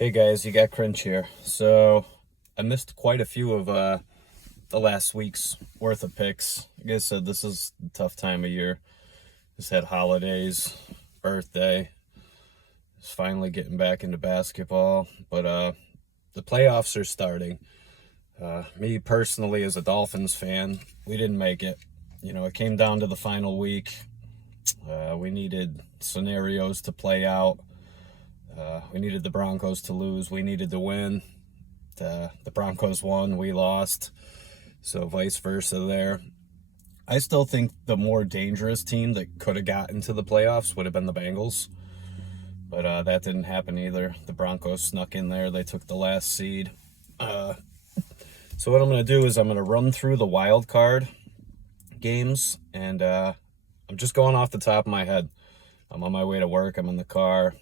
Hey guys, you got Cringe here. So I missed quite a few of the last week's worth of picks. Like I said, this is a tough time of year. Just had holidays, birthday. Just finally getting back into basketball. But the playoffs are starting. Me personally, as a Dolphins fan, we didn't make it. It came down to the final week. We needed scenarios to play out. We needed the Broncos to lose. We needed to win. The Broncos won. We lost. So vice versa there. I still think the more dangerous team that could have gotten to the playoffs would have been the Bengals. But that didn't happen either. The Broncos snuck in there. They took the last seed. So what I'm going to do is I'm going to run through the wild card games. And I'm just going off the top of my head. I'm on my way to work. I'm in the car.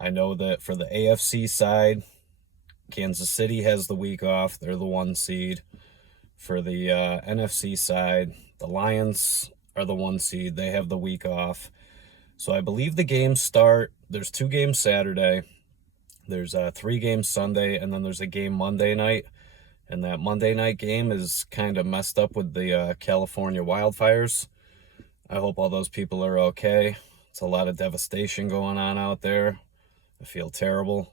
I know that for the AFC side, Kansas City has the week off. They're the 1 seed. For the NFC side, the Lions are the 1 seed. They have the week off. So I believe the games start. There's 2 games Saturday. There's 3 games Sunday, and then there's a game Monday night. And that Monday night game is kind of messed up with the California wildfires. I hope all those people are okay. It's a lot of devastation going on out there. I feel terrible.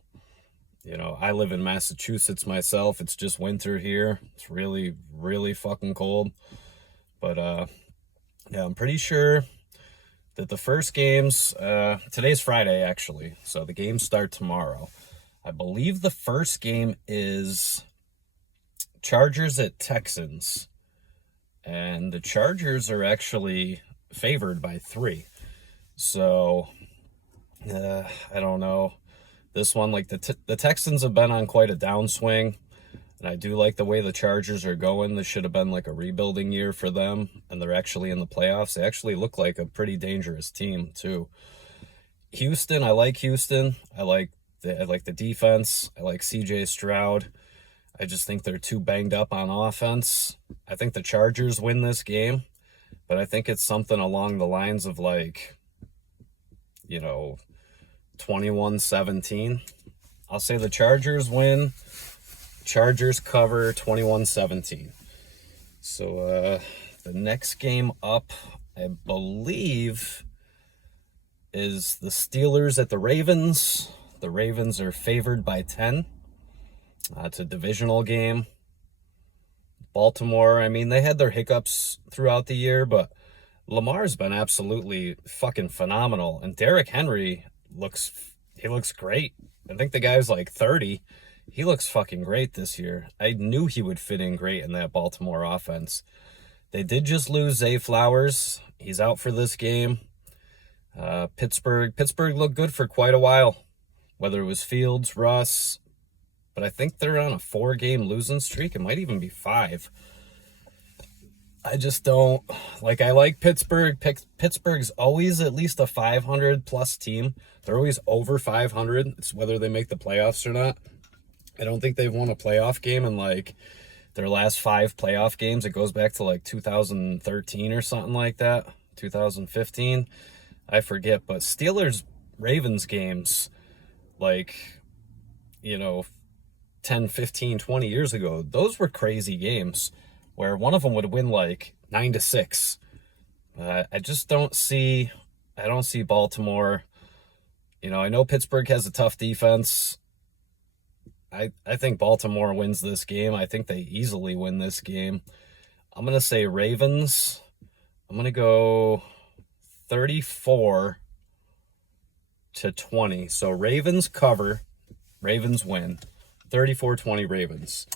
I live in Massachusetts myself. It's just winter here. It's really, really fucking cold. But, yeah, I'm pretty sure that the first games, today's Friday, actually. So the games start tomorrow. I believe the first game is Chargers at Texans. And the Chargers are actually favored by 3. So, I don't know. This one, like the Texans have been on quite a downswing, and I do like the way the Chargers are going. This should have been like a rebuilding year for them, and they're actually in the playoffs. They actually look like a pretty dangerous team, too. Houston, I like Houston. I like the defense. I like CJ Stroud. I just think they're too banged up on offense. I think the Chargers win this game, but I think it's something along the lines of 21-17. I'll say the Chargers win. Chargers cover 21-17. So the next game up, I believe, is the Steelers at the Ravens. The Ravens are favored by 10. It's a divisional game. Baltimore, they had their hiccups throughout the year, but Lamar's been absolutely fucking phenomenal. And Derrick Henry looks great. I think the guy's like 30. He looks fucking great this year. I knew he would fit in great in that Baltimore offense. They did just lose Zay Flowers. He's out for this game. Pittsburgh looked good for quite a while, whether it was Fields, Russ, but I think they're on a 4-game losing streak. It might even be 5. I just don't I like Pittsburgh. Pittsburgh's always at least a 500 plus team. They're always over 500. It's whether they make the playoffs or not. I don't think they've won a playoff game in their last 5 playoff games. It goes back to 2013 or something like that. 2015. I forget, but Steelers Ravens games 10, 15, 20 years ago, those were crazy games where one of them would win 9-6. I don't see Baltimore. I know Pittsburgh has a tough defense. I think Baltimore wins this game. I think they easily win this game. I'm going to say Ravens. I'm going to go 34-20. So Ravens cover. Ravens win. 34-20 Ravens.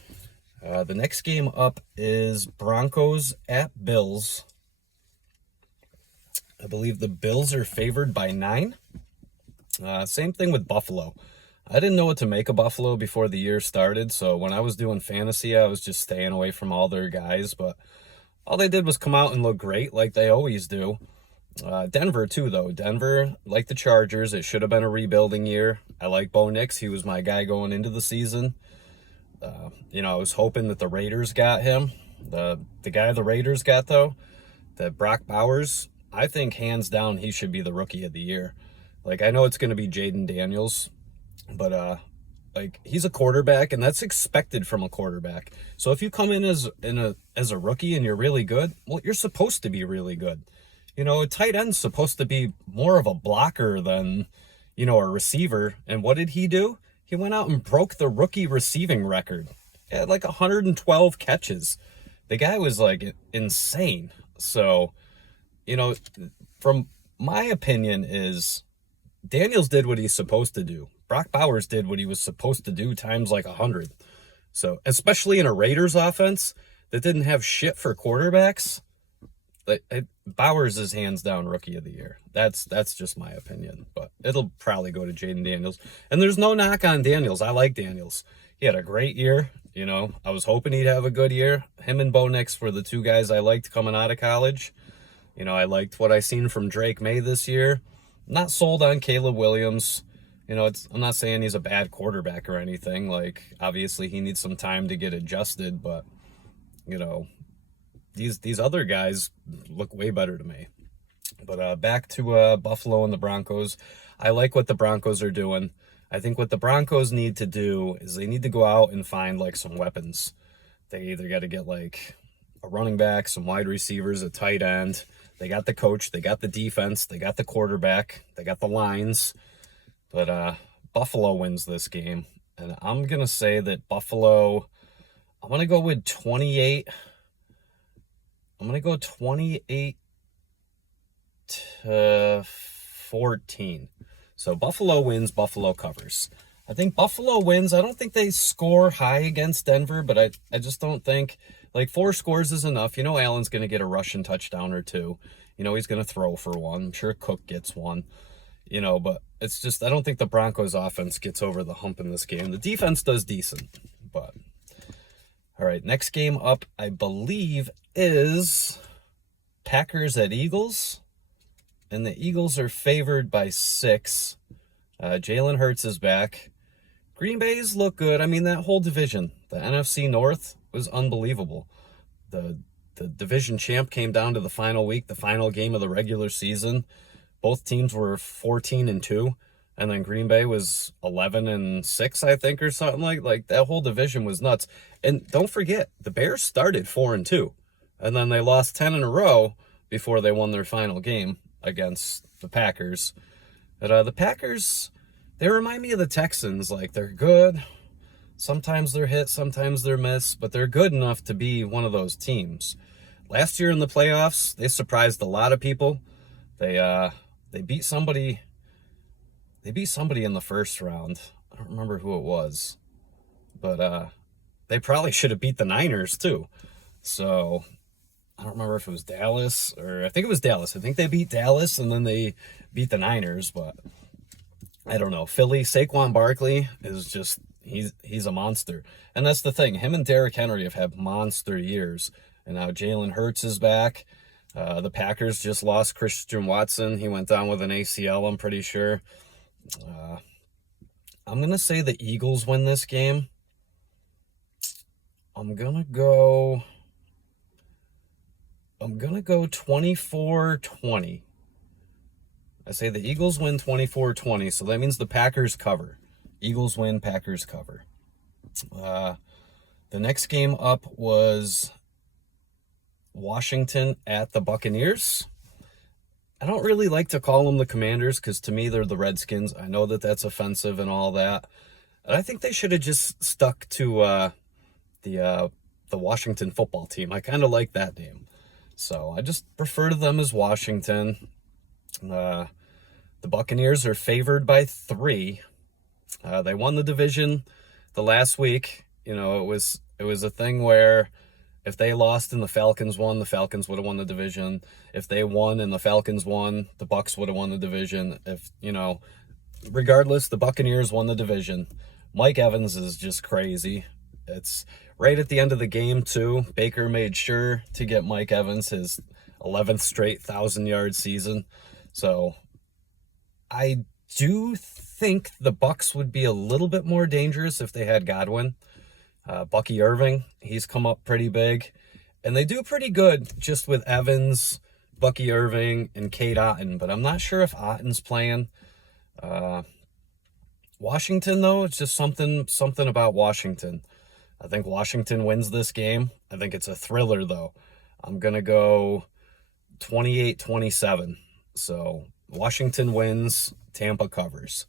The next game up is Broncos at Bills. I believe the Bills are favored by 9. Same thing with Buffalo. I didn't know what to make of Buffalo before the year started, so when I was doing fantasy, I was just staying away from all their guys, but all they did was come out and look great like they always do. Denver, too, though. Denver, like the Chargers, it should have been a rebuilding year. I like Bo Nix. He was my guy going into the season. I was hoping that the Raiders got him. The guy the Raiders got, though, that Brock Bowers, I think hands down he should be the rookie of the year. I know it's going to be Jaden Daniels, But like, he's a quarterback, and that's expected from a quarterback. So if you come in as a rookie and you're really good, well, you're supposed to be really good. You know, a tight end's supposed to be more of a blocker than, you know, a receiver. And what did he do? He went out and broke the rookie receiving record. He had like 112 catches. The guy was like insane. So, you know, from my opinion is Daniels did what he's supposed to do. Brock Bowers did what he was supposed to do times like 100. So, especially in a Raiders offense that didn't have shit for quarterbacks, Bowers is hands down rookie of the year. That's just my opinion, but it'll probably go to Jaden Daniels. And there's no knock on Daniels. I like Daniels. He had a great year. You know, I was hoping he'd have a good year. Him and Bo Nix were the two guys I liked coming out of college. You know, I liked what I seen from Drake May this year. Not sold on Caleb Williams. You know, I'm not saying he's a bad quarterback or anything. Like, obviously he needs some time to get adjusted, but, you know, these other guys look way better to me. But back to Buffalo and the Broncos. I like what the Broncos are doing. I think what the Broncos need to do is they need to go out and find like some weapons. They either got to get like a running back, some wide receivers, a tight end. They got the coach, they got the defense, they got the quarterback, they got the lines. But Buffalo wins this game. And I'm going to say that Buffalo, I'm going to go with 28. I'm going to go 28 to 14. So Buffalo wins, Buffalo covers. I think Buffalo wins. I don't think they score high against Denver, but I just don't think, like, 4 scores is enough. You know Allen's going to get a rushing touchdown or two. You know he's going to throw for one. I'm sure Cook gets one. You know, but it's just, I don't think the Broncos offense gets over the hump in this game. The defense does decent, but... All right, next game up, I believe, is Packers at Eagles. And the Eagles are favored by 6. Jalen Hurts is back. Green Bay's look good. I mean, that whole division, the NFC North, was unbelievable. The division champ came down to the final week, the final game of the regular season. Both teams were 14-2. And then Green Bay was 11-6, I think, or something like that. Whole division was nuts. And don't forget, the Bears started 4-2, and then they lost 10 in a row before they won their final game against the Packers. But the Packers, they remind me of the Texans. Like, they're good. Sometimes they're hit, sometimes they're miss, but they're good enough to be one of those teams. Last year in the playoffs, they surprised a lot of people. They beat somebody. They beat somebody in the first round. I don't remember who it was. But they probably should have beat the Niners too. So I don't remember if it was Dallas or I think it was Dallas. I think they beat Dallas and then they beat the Niners, but I don't know. Philly, Saquon Barkley is just, he's a monster. And that's the thing. Him and Derrick Henry have had monster years. And now Jalen Hurts is back. The Packers just lost Christian Watson. He went down with an ACL, I'm pretty sure. I'm going to say the Eagles win this game. I'm going to go 24-20. I say the Eagles win 24-20, so that means the Packers cover. Eagles win, Packers cover. The next game up was Washington at the Buccaneers. I don't really like to call them the Commanders because to me they're the Redskins. I know that that's offensive and all that. And I think they should have just stuck to the Washington football team. I kind of like that name. So I just refer to them as Washington. The Buccaneers are favored by 3. They won the division the last week. You know, it was a thing where if they lost and the Falcons won, the Falcons would have won the division. If they won and the Falcons won, the Bucs would have won the division. If, you know, regardless, the Buccaneers won the division. Mike Evans is just crazy. It's right at the end of the game, too. Baker made sure to get Mike Evans his 11th straight 1,000-yard season. So I do think the Bucs would be a little bit more dangerous if they had Godwin. Bucky Irving, he's come up pretty big. And they do pretty good just with Evans, Bucky Irving, and Cade Otton. But I'm not sure if Otton's playing. Washington, though, it's just something about Washington. I think Washington wins this game. I think it's a thriller, though. I'm going to go 28-27. So Washington wins, Tampa covers.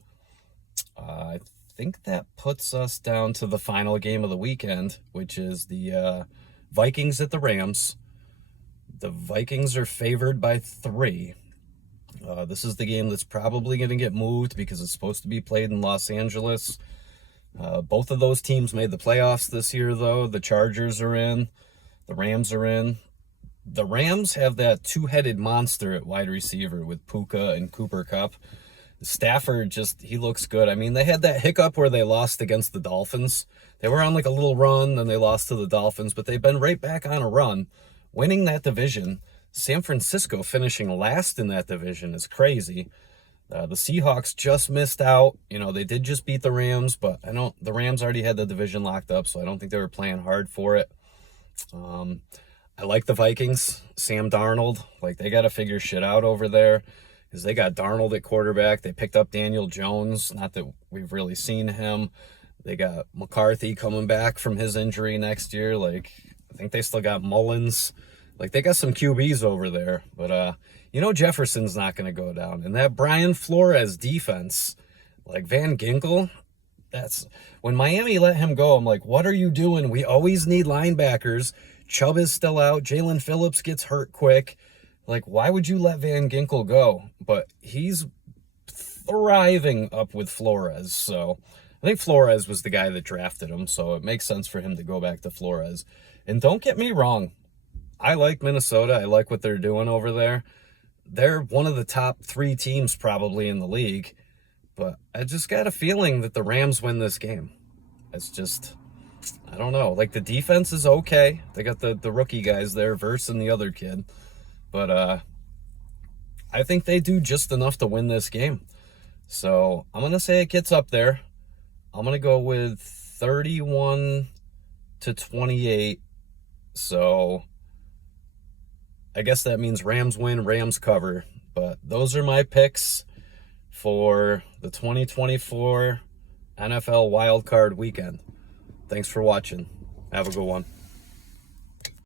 I think that puts us down to the final game of the weekend, which is the Vikings at the Rams. The Vikings are favored by 3. This is the game that's probably going to get moved because it's supposed to be played in Los Angeles. Both of those teams made the playoffs this year, though. The Chargers are in. The Rams are in. The Rams have that two-headed monster at wide receiver with Puka and Cooper Kupp. Stafford he looks good. I mean, they had that hiccup where they lost against the Dolphins. They were on like a little run, then they lost to the Dolphins, but they've been right back on a run, winning that division. San Francisco finishing last in that division is crazy. The Seahawks just missed out. They did just beat the Rams, but I know the Rams already had the division locked up, so I don't think they were playing hard for it. I like the Vikings. Sam Darnold, they got to figure shit out over there because they got Darnold at quarterback. They picked up Daniel Jones, not that we've really seen him. They got McCarthy coming back from his injury next year. I think they still got Mullins. They got some QBs over there, but Jefferson's not going to go down. And that Brian Flores defense, Van Ginkel, that's when Miami let him go. I'm like, what are you doing? We always need linebackers. Chubb is still out. Jalen Phillips gets hurt quick. Why would you let Van Ginkel go? But he's thriving up with Flores. So I think Flores was the guy that drafted him. So it makes sense for him to go back to Flores. And don't get me wrong. I like Minnesota. I like what they're doing over there. They're one of the top 3 teams probably in the league. But I just got a feeling that the Rams win this game. It's just, I don't know. The defense is okay. They got the rookie guys there, Verse and the other kid. But I think they do just enough to win this game. So I'm going to say it gets up there. I'm going to go with 31-28. So I guess that means Rams win, Rams cover. But those are my picks for the 2024 NFL wildcard weekend. Thanks for watching. Have a good one.